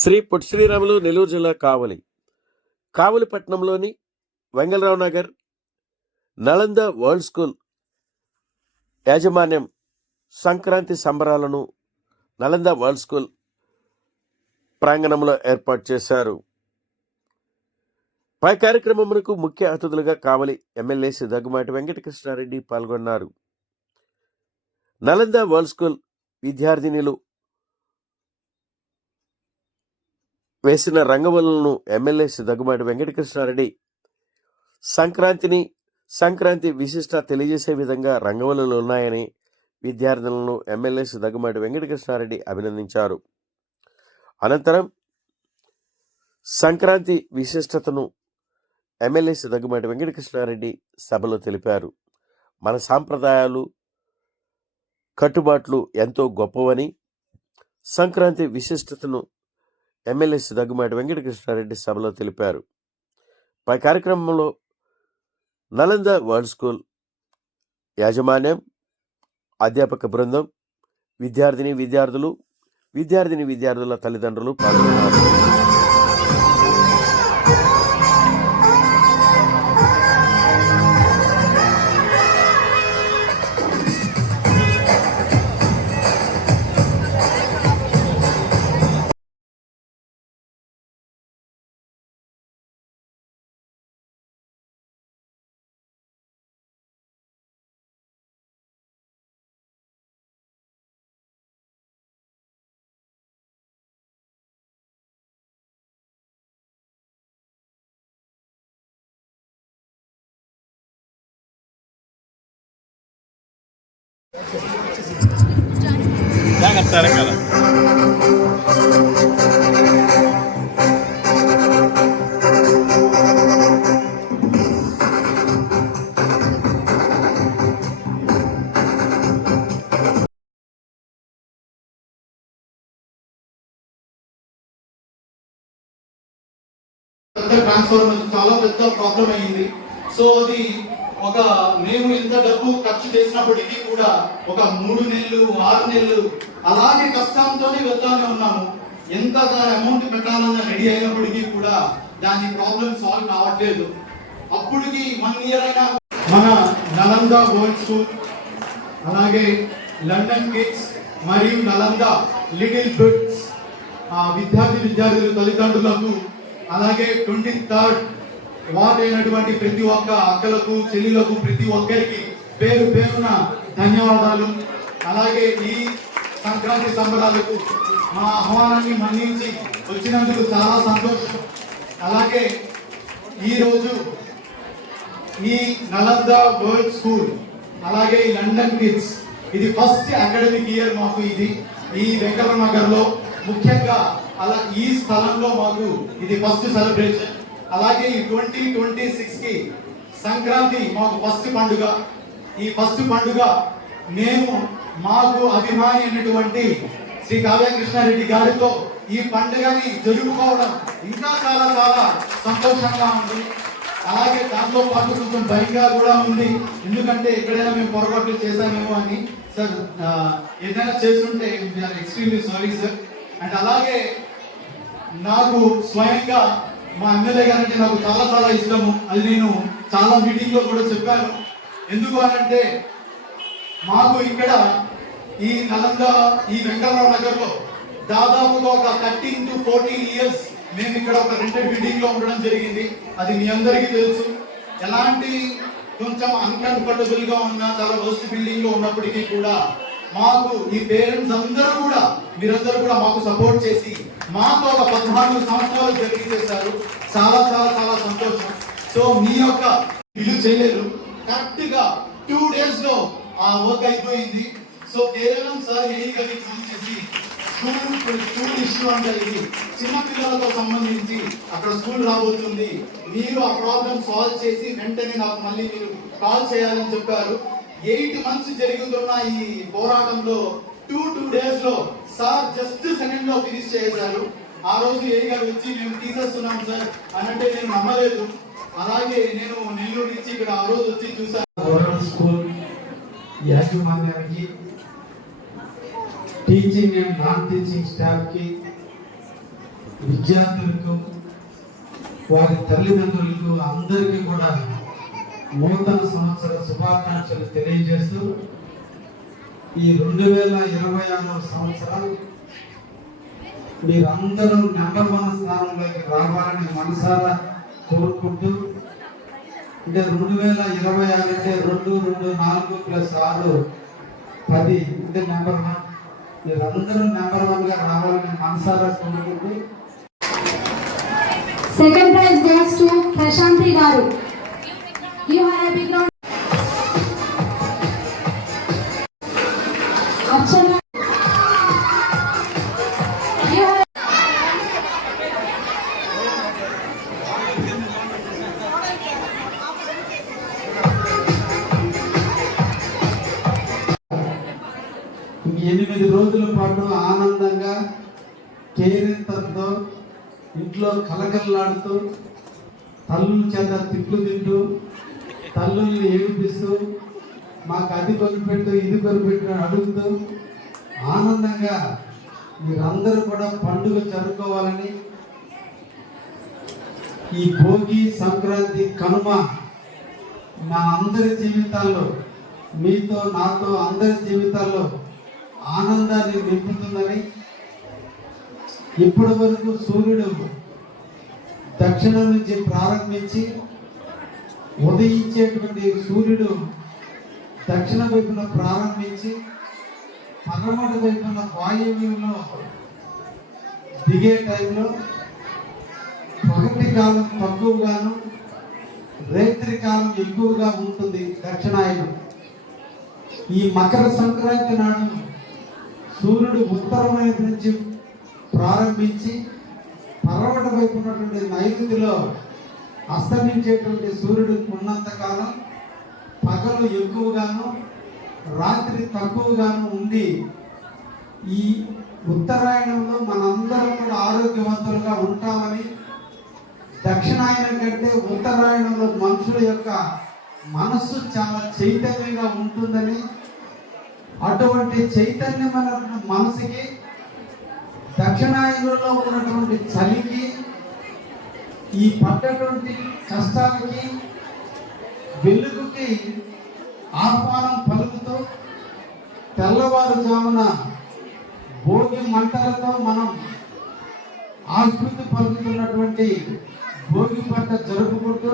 శ్రీ పొట్టి శ్రీరాములు నెల్లూరు జిల్లా కావలి పట్టణంలోని Vengala Rao Nagar Nalanda world school యాజమాన్యం సంక్రాంతి సంబరాలను నలంద వరల్డ్ స్కూల్ ప్రాంగణంలో ఏర్పాటు చేశారు. పై కార్యక్రమమునకు ముఖ్య అతిథులుగా కావలి ఎమ్మెల్యే దగ్గుమాటి వెంకటకృష్ణారెడ్డి పాల్గొన్నారు. నలంద వరల్డ్ స్కూల్ విద్యార్థినులు వేసిన రంగవల్లులను ఎమ్మెల్యే దగ్గుమాటి వెంకటకృష్ణారెడ్డి సంక్రాంతి విశిష్ట తెలియజేసే విధంగా రంగవల్లులు ఉన్నాయని విద్యార్థులను ఎమ్మెల్యే దగ్గుమాటి వెంకటకృష్ణారెడ్డి అభినందించారు. అనంతరం సంక్రాంతి విశిష్టతను ఎమ్మెల్యే దగ్గుమాటి వెంకటకృష్ణారెడ్డి సభలో తెలిపారు. మన సాంప్రదాయాలు కట్టుబాట్లు ఎంతో గొప్పవని సంక్రాంతి విశిష్టతను ఎమ్మెల్యే దగ్గుమాటి వెంకటకృష్ణారెడ్డి సభలో తెలిపారు. పై కార్యక్రమంలో నలంద వరల్డ్ స్కూల్ యాజమాన్యం, అధ్యాపక బృందం, విద్యార్థుల తల్లిదండ్రులు పాల్గొన్నారు. ట్రాన్స్ఫార్మర్ చాలా పెద్ద ప్రాబ్లం అయింది. సో అది మేము ఎంత డబ్బు ఖర్చు చేసినప్పటికీ కూడా ఒక 3 నెలలు 6 నెలలు అలాగే కష్టంతోనే వెళ్తానే ఉన్నాము. ఎంత అమౌంట్ పెట్టాలన్న రెడీ అయినప్పటికీ కూడా దాని ప్రాబ్లం సాల్వ్ కావట్లేదు. అప్పటికి 1 ఇయర్ అయినా మన నలంద వరల్డ్ స్కూల్, అలాగే లండన్ కిడ్స్ మరియు నలంద లిటిల్ బిట్స్ విద్యార్థుల తల్లిదండ్రులకు, అలాగే 23rd వార్డ్ అయినటువంటి ప్రతి ఒక్క అక్కలకు, చెల్లిలకు, ప్రతి ఒక్కరికి పేరు పేరున ధన్యవాదాలు. అలాగే ఈ సంక్రాంతి సంబరాలకు మా ఆహ్వానాన్ని మన్నించి వచ్చినందుకు చాలా సంతోషం. అలాగే ఈరోజు ఈ నలంద వరల్డ్ స్కూల్, అలాగే ఈ లండన్ కిడ్స్, ఇది ఫస్ట్ అకాడమిక్ ఇయర్ మాకు. ఇది ఈ వెంకటరావు నగర్ లో ముఖ్యంగా అలా ఈ స్థలంలో మాకు ఇది ఫస్ట్ సెలబ్రేషన్. అలాగే ఈ 2026 కి సంక్రాంతి మాకు ఫస్ట్ పండుగ. ఈ ఫస్ట్ పండుగ మేము మాకు అభిమాని అయినటువంటి శ్రీ కావ్య కృష్ణారెడ్డి గారితో ఈ పండుగని జరుపుకోవడం ఇంకా చాలా చాలా సంతోషంగా ఉంది. అలాగే దాంతో పాటు కొంచెం భయంగా కూడా ఉంది, ఎందుకంటే ఎక్కడైనా మేము పొరపాట్లు చేశామేమో అని. సార్ ఏదైనా చేస్తుంటే ఎక్స్ట్రీమ్లీ సారీ సార్. అండ్ అలాగే నాకు స్వయంగా మా ఎమ్మెల్యే గారంటే నాకు చాలా చాలా ఇష్టము. అది నేను చాలా మీటింగ్ లో కూడా చెప్పాను. ఎందుకు అనంటే మాకు ఇక్కడ ఈ నలంద ఈ వెంకటరావు నగర్ లో దాదాపుగా ఒక 13 to 14 years మేము ఇక్కడ ఒక రెంటెడ్ బిల్డింగ్ లో ఉండడం జరిగింది. అది మీ అందరికీ తెలుసు. ఎలాంటి కొంచెం అన్కంఫర్టబుల్ గా ఉన్న చాలా వర్స్ట్ బిల్డింగ్ లో ఉన్నప్పటికీ కూడా మాకు ఈ పేరెంట్స్ మీరందరూ కూడా మాకు సపోర్ట్ చేసి మాకు ఒక 14 సంవత్సరాలు జరిగి చేశారు. చాలా చాలా చాలా సంతోషం. సో మీ యొక్క ఇల్లు చేయలేరు, కరెక్ట్ గా 2 days లో ఆ వర్క్ అయిపోయింది. సో కేవలం సార్ ఏ గది ఫోన్ చేసి స్కూల్ ఇష్యూ అంటే ఇది చిన్న పిల్లలతో సంబంధించి అక్కడ స్కూల్ రాబోతుంది, మీరు ఆ ప్రాబ్లం సాల్వ్ చేసి వెంటనే నాకు మళ్ళీ మీరు కాల్ చేయాలని చెప్పారు. 8 months జరుగుతున్న ఈ పోరాటంలో 2 days లో సార్ జస్ట్ సెకండ్ లో ఫినిష్ చేశారు. ఆ రోజు ఏ గారు వచ్చి మేము తీసేస్తున్నాం సార్ అనంటే నేను నమ్మలేదు. అలాగే నేను నెల్లూరు నుంచి ఇక్కడ ఆ రోజు వచ్చి చూసాను. స్కూల్ యాజమాన్యానికి, teaching and non teaching staff కి, విద్యార్థులకు వారి తల్లిదండ్రులకు అందరికీ కూడా నూతన సంవత్సర శుభాకాంక్షలు తెలియజేస్తూ ఈ 2026 సంవత్సరం మీరందరూ నెంబర్ 1 స్థానంలోకి రావాలని మనసారా కోరుకుంటూ, అంటే 2026 అంటే 2, 2, 4 + 6 10 అంటే నెంబర్ 1. మీరందరూ నెంబర్ 1 గా రావాలని మనసారా కోరుకుంటూ, Second prize goes to Prashanti Garu. You have a big round. Archana. You have ఈ 8 రోజుల పాటు ఆనందంగా కేరింతతో ఇంట్లో కలకలలాడుతూ తల్లుల చేత తిట్లు తింటూ తల్లుల్ని ఏడిపిస్తూ మాకు అది కొనిపెట్టు ఇది కొనిపెట్టు అని అడుగుతూ ఆనందంగా మీరందరూ కూడా పండుగ జరుపుకోవాలని, ఈ భోగి, సంక్రాంతి, కనుమ మా అందరి జీవితాల్లో, మీతో నాతో అందరి జీవితాల్లో ఆనందాన్ని నింపుతుందని, ఇప్పటి వరకు సూర్యుడు దక్షిణం నుంచి ప్రారంభించి ఉదయించేటువంటి సూర్యుడు దక్షిణ వైపున ప్రారంభించి పడమటి వైపున వాయువ్యంలో దిగే టైంలో పగటి కాలం తక్కువగాను రేత్రి కాలం ఎక్కువగా ఉంటుంది దక్షిణాయనం. ఈ మకర సంక్రాంతి నాడు సూర్యుడు ఉత్తరం వైపు నుంచి ప్రారంభించి పడమటి వైపు ఉన్నటువంటి నైరుతిలో అస్తమించేటువంటి సూర్యుడు ఉన్నంత కాలం పగలు ఎక్కువగాను రాత్రి తక్కువగాను ఉండి, ఈ ఉత్తరాయణంలో మనందరం కూడా ఆరోగ్యవంతులుగా ఉంటామని, దక్షిణాయనం కంటే ఉత్తరాయణంలో మనుషుల యొక్క మనస్సు చాలా చైతన్యంగా ఉంటుందని, అటువంటి చైతన్యమైన మనసుకి దక్షిణాయనంలో ఉన్నటువంటి చలికి, ఈ పడ్డటువంటి కష్టాలకి, వెలుగుకి ఆహ్వానం పలుకుతూ తెల్లవారుజామున భోగి మంటలతో మనం ఆకృతి పలుకుతున్నటువంటి భోగి పంట జరుపుకుంటూ